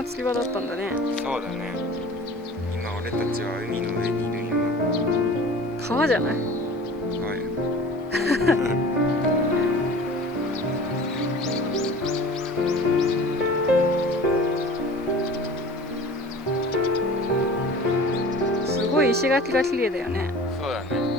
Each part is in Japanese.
魚釣り場だったんだね。そうだね。今俺たちは海の上にいるんよな。川じゃない？川や。すごい石垣が綺麗だよね。そうだね。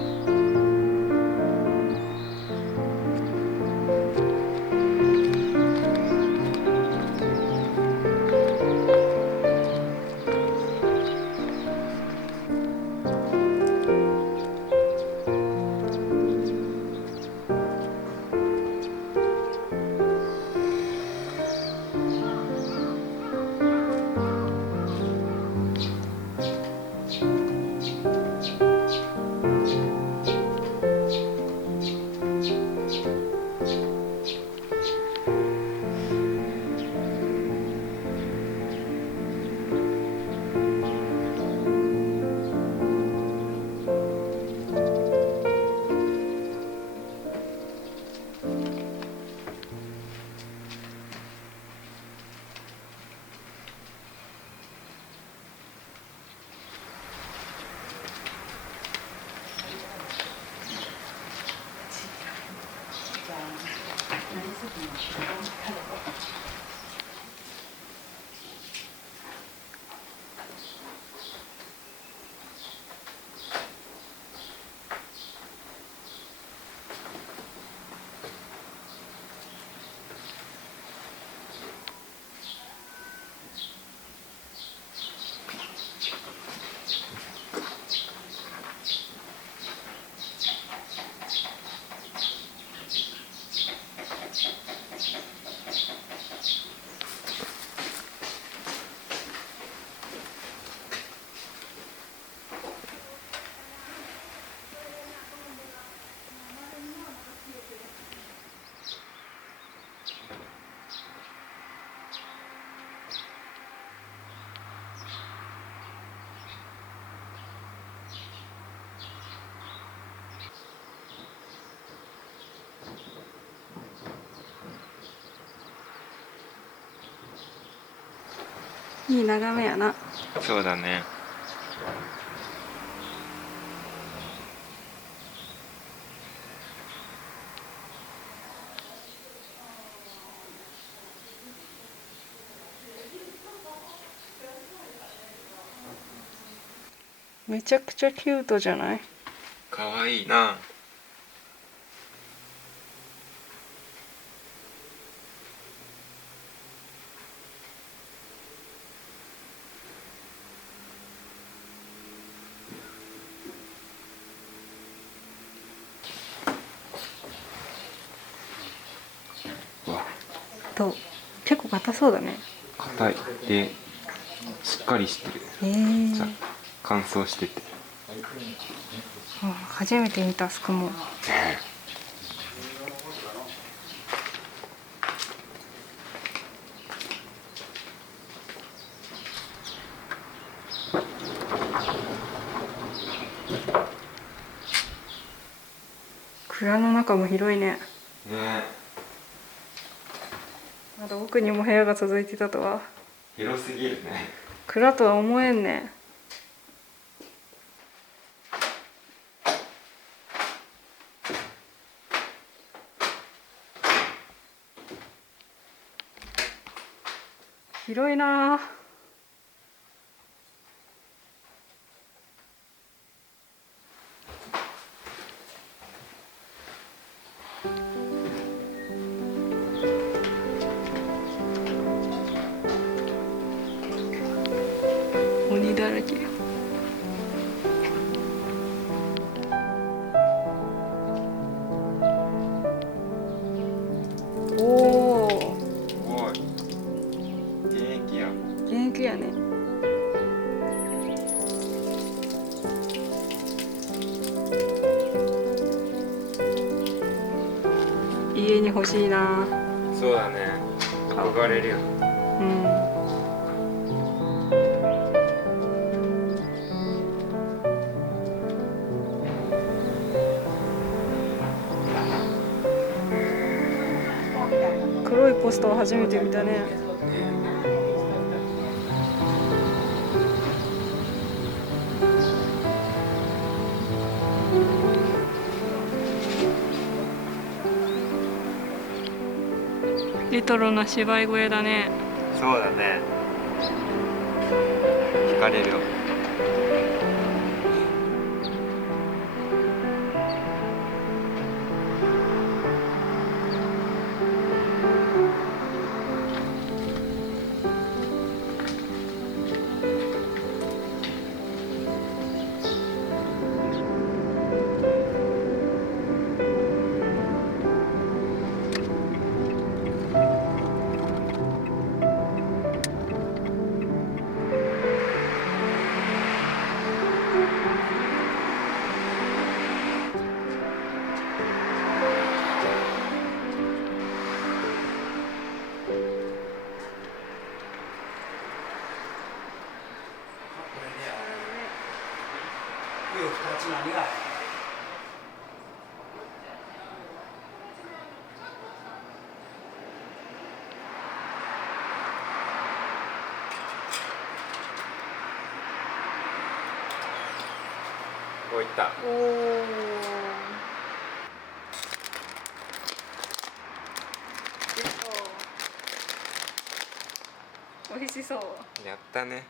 いい眺めやな。そうだね。めちゃくちゃキュートじゃない？かわいいな。わ、と結構硬そうだね。硬いでしっかりしてる。じゃあ乾燥してて。初めて見たスクモ。蔵の中も広いね。ね。まだ奥にも部屋が続いてたとは。広すぎるね。蔵とは思えんね。広いなあ。鬼だらけや。おお。すごい。現役や。現役やね。家に欲しいな。そうだね。憧れるよ。うん。黒いポスター初めて見たね。レトロな芝居小屋だね。そうだね。惹かれるよ。こういった。おお。美味しそう。やったね。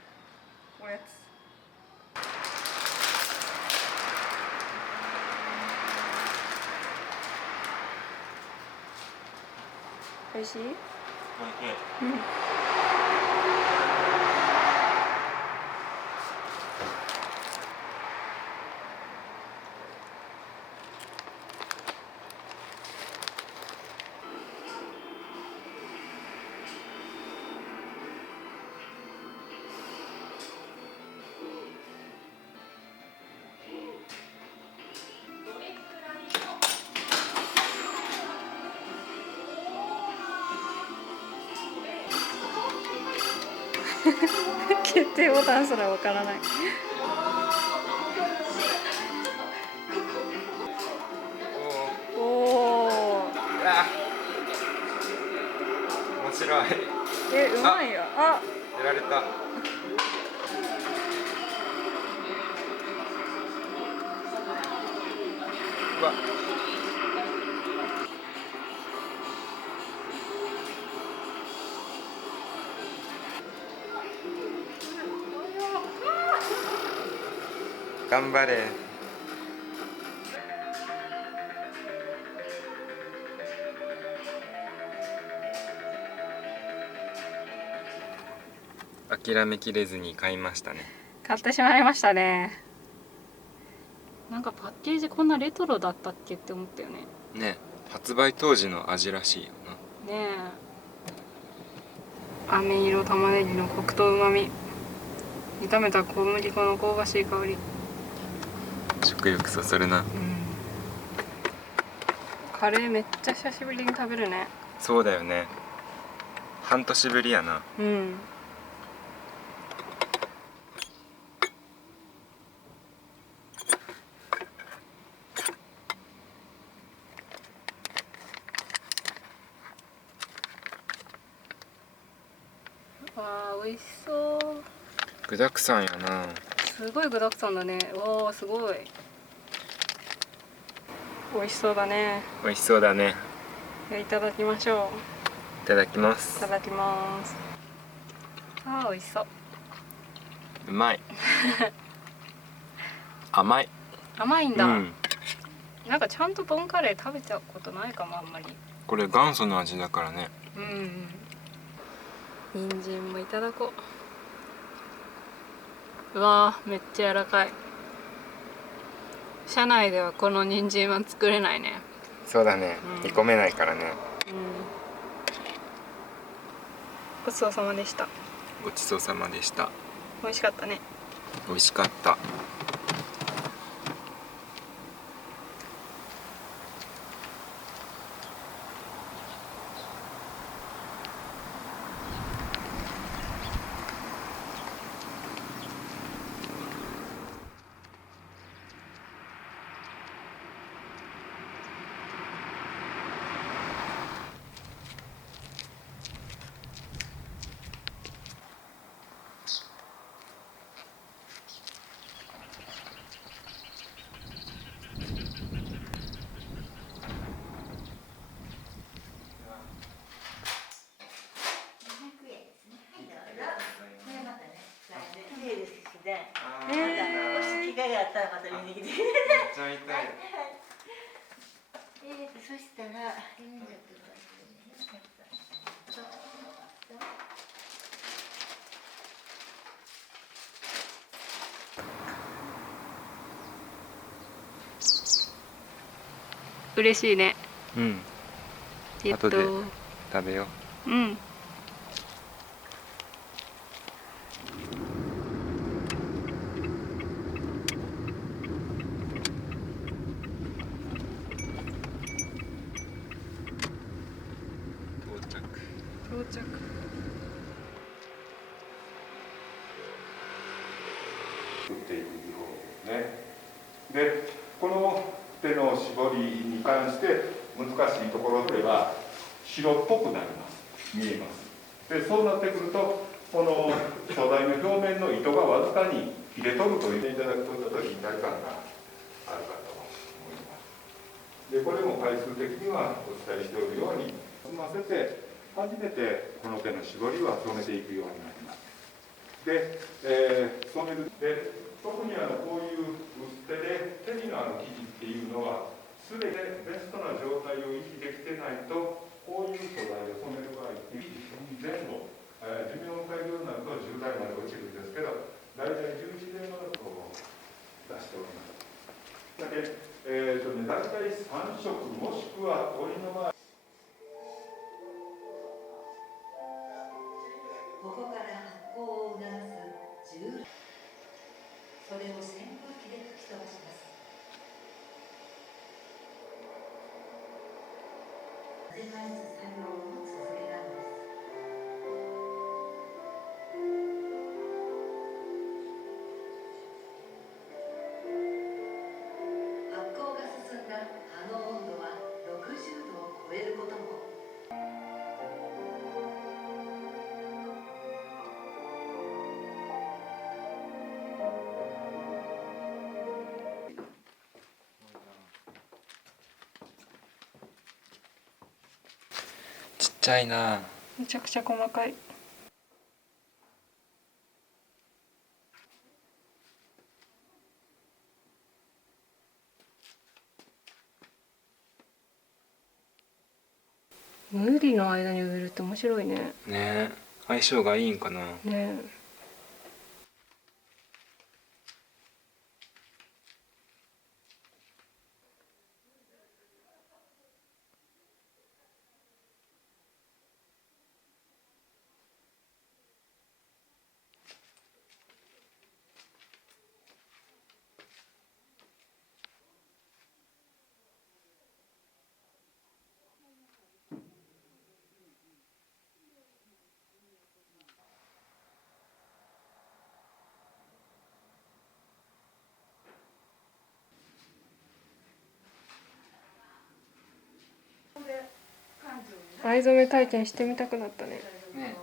おやつ。美味しい？うん。決定ボタンすらわからない。おお。面白い。うまいよ。あ。やられた。うわ。頑張れ。諦めきれずに買いましたね。買ってしまいましたね。なんかパッケージこんなレトロだったっけって思ったよね。ね、発売当時の味らしいよな。ねえ。飴色玉ねぎのコクと旨味、炒めた小麦粉の香ばしい香り。食欲そそるな。カレーめっちゃ久しぶりに食べるね。そうだよね。半年ぶりやな。うん。わあ、美味しそう。具沢山やな。すごい具沢山だね。おお、すごい。美味しそうだね。美味しそうだね。いただきましょいただきまう。いす。ただきます。ああ、美味しそう。うまい。甘い。甘いんだ。うん。なんかちゃんとボンカレー食べたことないかも、あんまり。これ元祖の味だからね。うん。人参もいただこう。うわー、めっちゃ柔らかい。車内ではこの人参は作れないね。そうだね。煮込めないからね。ごちそうさまでした。ごちそうさまでした。美味しかったね。美味しかった。らまた見に来て。めっちゃ痛い。そしたら、嬉しいね。うん。後で食べよう。うん。到着。作っていく技法ですね。で、この手の絞りに関して難しいところでは白っぽくなります。見えます。で、そうなってくると、この素材の表面の糸がわずかに切れとると言っていただくと、ちょっと引退感があるかと思います。で、これも回数的にはお伝えしておるように、済ませて、初めてこの手の絞りは染めていくようになります。で、染めるで特にこういう薄手で手にのある生地っていうのは全てベストな状態を維持できてないとこういう素材を染める場合って前後、寿命を迎えるようになると10代まで落ちるんですけど大体11年までこう出しております。だけ大体3色もしくは折りの場合ここから発酵を促す重それを扇風機で吹き飛ばします。風返す作業を続けられます。発酵が進んだ葉の温度は60度を超えることも。ちっちゃいな。めちゃくちゃ細かい。麦の間に植えるって面白いね。ねえ、相性がいいんかな。ね。藍染め体験してみたくなったね。ね。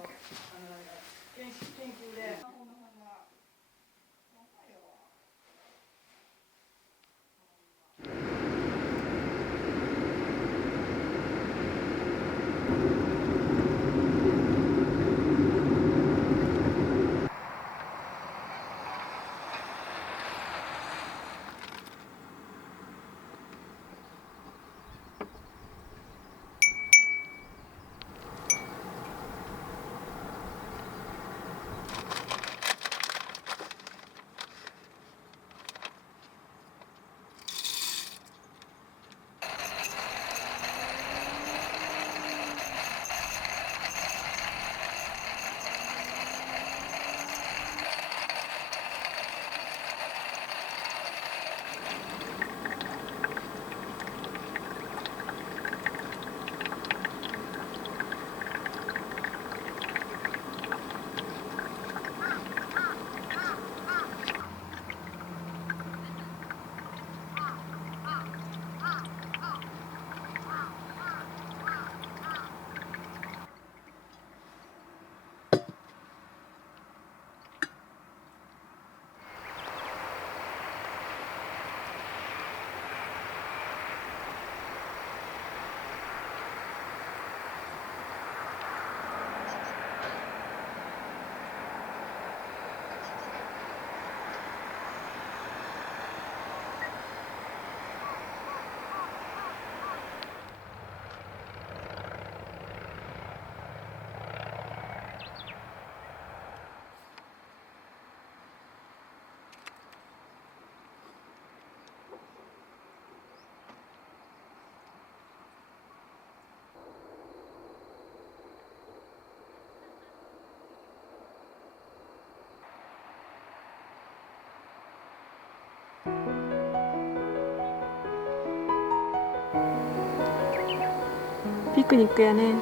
ピクニックやね。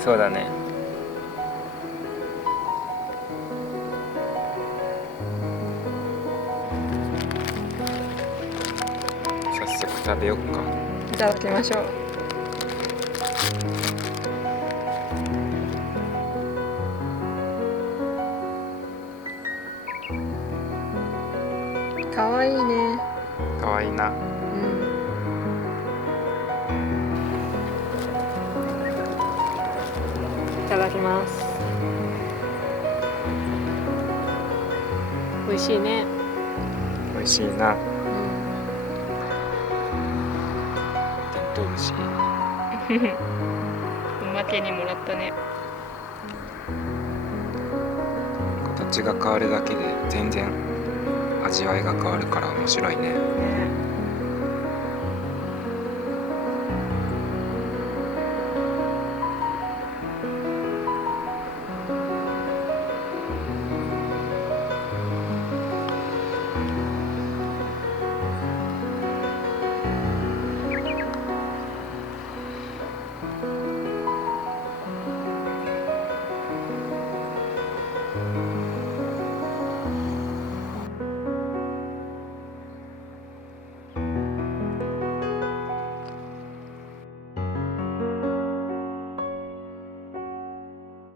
そうだね。早速食べよっか。いただきましょう。かわいいね。かわいいな。うん。いただきます。美味しいね。美味しいな。うん。テントウムシ。おまけにもらったね。形が変わるだけで全然味わいが変わるから面白いね。ね。